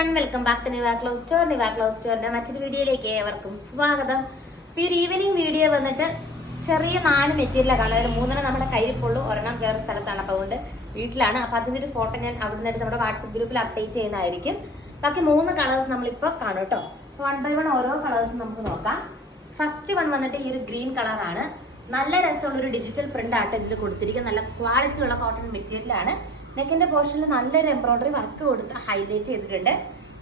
Everyone, welcome back to Niva cloth store. Niva cloth സ്റ്റോറിന്റെ മറ്റൊരു വീഡിയോയിലേക്ക് ഏവർക്കും സ്വാഗതം. ഈ ഒരു ഈവനിങ് വീഡിയോ വന്നിട്ട് ചെറിയ 4 മെറ്റീരിയലാണ്. അതിൽ 3 നമ്മുടെ കയ്യിലുള്ളൂ, ഒരെണ്ണം വേറെ സ്ഥലത്താണ്. അപ്പോൾ അതുകൊണ്ട് വീട്ടിലാണ്. അപ്പോൾ അതിൻ്റെ ഒരു ഫോട്ടോ ഞാൻ അവിടെ നിന്നിട്ട് നമ്മുടെ വാട്സപ്പ് ഗ്രൂപ്പിൽ അപ്ഡേറ്റ് ചെയ്യുന്നതായിരിക്കും. ബാക്കി 3 കളേഴ്സ് നമ്മളിപ്പോൾ കാണും കേട്ടോ. 1 by 1 ഓരോ കളേഴ്സും നമുക്ക് നോക്കാം. ഫസ്റ്റ് വൺ വന്നിട്ട് ഈ ഒരു ഗ്രീൻ കളറാണ്. നല്ല രസമുള്ള ഒരു ഡിജിറ്റൽ പ്രിന്റ് ആയിട്ട് ഇതിൽ കൊടുത്തിരിക്കും. നല്ല ക്വാളിറ്റി ഉള്ള കോട്ടൺ മെറ്റീരിയലാണ്. നെക്കിന്റെ പോർഷനിൽ നല്ലൊരു എംബ്രോയിഡറി വർക്ക് കൊടുത്ത് ഹൈലൈറ്റ് ചെയ്തിട്ടുണ്ട്.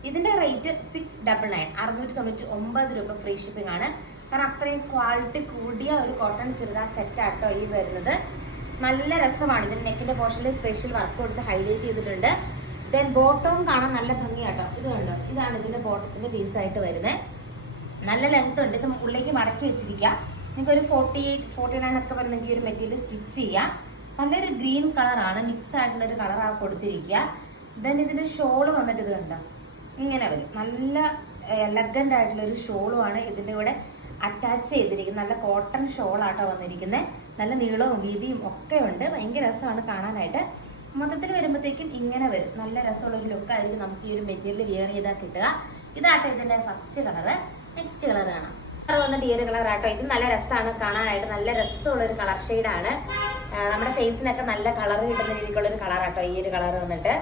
ഇതിന്റെ റേറ്റ് 699, 699 രൂപ. ഫ്രീ ഷിപ്പിംഗ് ആണ്. കാരണം അത്രയും ക്വാളിറ്റി കൂടിയ ഒരു കോട്ടൺ ചുരിദാർ സെറ്റ് ആട്ടോ ഈ വരുന്നത്. നല്ല രസമാണ്. ഇതിന്റെ നെക്കിന്റെ പോർഷനിൽ സ്പെഷ്യൽ വർക്ക് കൊടുത്ത് ഹൈലൈറ്റ് ചെയ്തിട്ടുണ്ട്. ദെൻ ബോട്ടവും കാണാൻ നല്ല ഭംഗിയാട്ടോ. ഇത് കണ്ടോ, ഇതാണ് ഇതിന്റെ ബോട്ടത്തിന്റെ പീസായിട്ട് വരുന്നത്. നല്ല ലെങ്ത് ഉണ്ട്. ഇത് ഉള്ളിലേക്ക് മടക്കി വെച്ചിരിക്കുക. നിങ്ങൾക്ക് ഒരു 48, 49 ഒക്കെ വരെ നിങ്ങൾക്ക് ഈ ഒരു മെറ്റീരിയൽ സ്റ്റിച്ച് ചെയ്യാം. നല്ലൊരു ഗ്രീൻ കളറാണ്, മിക്സ് ആയിട്ടുള്ള ഒരു കളറാണ് കൊടുത്തിരിക്കുക. ദെൻ ഇതിന്റെ ഷോള് വന്നിട്ട് ഇത് കണ്ടോ, ഇങ്ങനെ വരും. നല്ല എലഗന്റ് ആയിട്ടുള്ള ഒരു ഷോളുമാണ് ഇതിന്റെ കൂടെ അറ്റാച്ച് ചെയ്തിരിക്കുന്നത്. നല്ല കോട്ടൺ ഷോളാട്ടോ വന്നിരിക്കുന്നത്. നല്ല നീളവും വീതിയും ഒക്കെ ഉണ്ട്. ഭയങ്കര രസമാണ് കാണാനായിട്ട്. മൊത്തത്തിൽ വരുമ്പോഴത്തേക്കും ഇങ്ങനെ വരും. നല്ല രസമുള്ള ഒരു ലുക്കായിരിക്കും നമുക്ക് ഈ ഒരു മെറ്റീരിയൽ വിയർ ചെയ്താൽ കിട്ടുക. ഇതാട്ടോ ഇതിന്റെ ഫസ്റ്റ് കളറ്. നെക്സ്റ്റ് കളർ കാണാം. കളർ വന്നിട്ട് ഈ ഒരു കളർ ആട്ടോ. ഇത് നല്ല രസമാണ് കാണാനായിട്ട്. നല്ല രസമുള്ള ഒരു കളർ ഷെയ്ഡാണ്. നമ്മുടെ ഫേസിനൊക്കെ നല്ല കളർ കിട്ടുന്ന രീതിക്കുള്ള ഒരു കളറാട്ടോ ഈ ഒരു കളർ വന്നിട്ട്.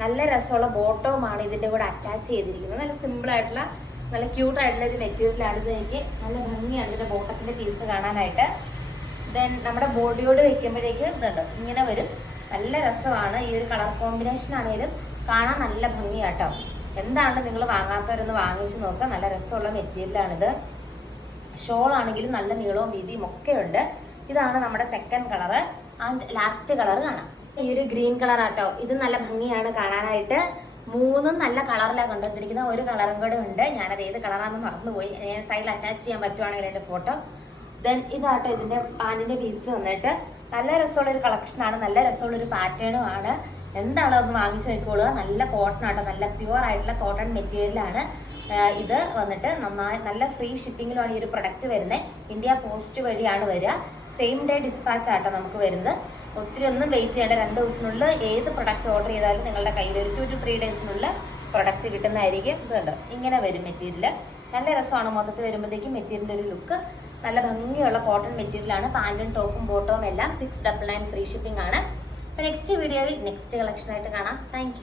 നല്ല രസമുള്ള ബോട്ടവുമാണ് ഇതിന്റെ കൂടെ അറ്റാച്ച് ചെയ്തിരിക്കുന്നത്. നല്ല സിമ്പിൾ ആയിട്ടുള്ള നല്ല ക്യൂട്ട് ആയിട്ടുള്ള ഒരു മെറ്റീരിയലാണ്. ഇത് എനിക്ക് നല്ല ഭംഗിയാണ് ഇതിന്റെ ബോട്ടത്തിന്റെ പീസ് കാണാനായിട്ട്. ദെൻ നമ്മുടെ ബോഡിയോട് വെക്കുമ്പോഴേക്ക് ഇതുണ്ട് ഇങ്ങനെ വരും. നല്ല രസമാണ്. ഈ ഒരു കളർ കോമ്പിനേഷൻ ആണെങ്കിലും കാണാൻ നല്ല ഭംഗിയാട്ടോ. എന്താണ് നിങ്ങൾ വാങ്ങാത്തവരൊന്ന് വാങ്ങിച്ചു നോക്കുക. നല്ല രസമുള്ള മെറ്റീരിയലാണിത്. ഷോൾ ആണെങ്കിലും നല്ല നീളവും വീതിയും ഒക്കെ ഉണ്ട്. ഇതാണ് നമ്മുടെ second colour. And last colour കാണാം. ഈ ഒരു ഗ്രീൻ കളർ ആട്ടോ. ഇത് നല്ല ഭംഗിയാണ് കാണാനായിട്ട്. 3 നല്ല കളറിലാണ് കൊണ്ടുവന്നിരിക്കുന്ന. ഒരു കളറും കൂടെ ഉണ്ട്. ഞാനത് ഏത് കളറാണെന്ന് മറന്നുപോയി. ഞാൻ സൈഡിൽ അറ്റാച്ച് ചെയ്യാൻ പറ്റുവാണെങ്കിൽ എൻ്റെ ഫോട്ടോ. ദെൻ ഇതാട്ടോ ഇതിന്റെ പാന്റിന്റെ പീസ് വന്നിട്ട്. നല്ല രസമുള്ള ഒരു കളക്ഷനാണ്. നല്ല രസമുള്ള ഒരു പാറ്റേണും ആണ്. എന്താണോ ഒന്ന് വാങ്ങിച്ചു നോക്കിക്കോളുക. നല്ല കോട്ടൺ ആട്ടോ. നല്ല പ്യുവർ ആയിട്ടുള്ള കോട്ടൺ മെറ്റീരിയലാണ്. ഇത് വന്നിട്ട് നന്നായി നല്ല ഫ്രീ ഷിപ്പിങ്ങിലാണ് ഈ ഒരു പ്രൊഡക്റ്റ് വരുന്നത്. ഇന്ത്യ പോസ്റ്റ് വഴിയാണ് വരിക. സെയിം ഡേ ഡിസ്പാച്ച് ആട്ടോ നമുക്ക് വരുന്നത്. ഒത്തിരി ഒന്നും വെയിറ്റ് ചെയ്യേണ്ട. 2 ദിവസത്തിനുള്ളിൽ ഏത് പ്രൊഡക്റ്റ് ഓർഡർ ചെയ്താലും നിങ്ങളുടെ കയ്യിൽ ഒരു 2 to 3 ഡേയ്സിനുള്ളിൽ പ്രൊഡക്റ്റ് കിട്ടുന്നതായിരിക്കും. ഇതുണ്ട് ഇങ്ങനെ വരും മെറ്റീരിയൽ. നല്ല രസമാണ് മൊത്തത്തിൽ വരുമ്പോഴത്തേക്കും മെറ്റീരിയലിന്റെ ഒരു ലുക്ക്. നല്ല ഭംഗിയുള്ള കോട്ടൺ മെറ്റീരിയലാണ്. പാന്റും ടോപ്പും ബോട്ടവും എല്ലാം 699 ഫ്രീ ഷിപ്പിംഗ് ആണ്. അപ്പോൾ നെക്സ്റ്റ് വീഡിയോയിൽ നെക്സ്റ്റ് കളക്ഷനായിട്ട് കാണാം. താങ്ക്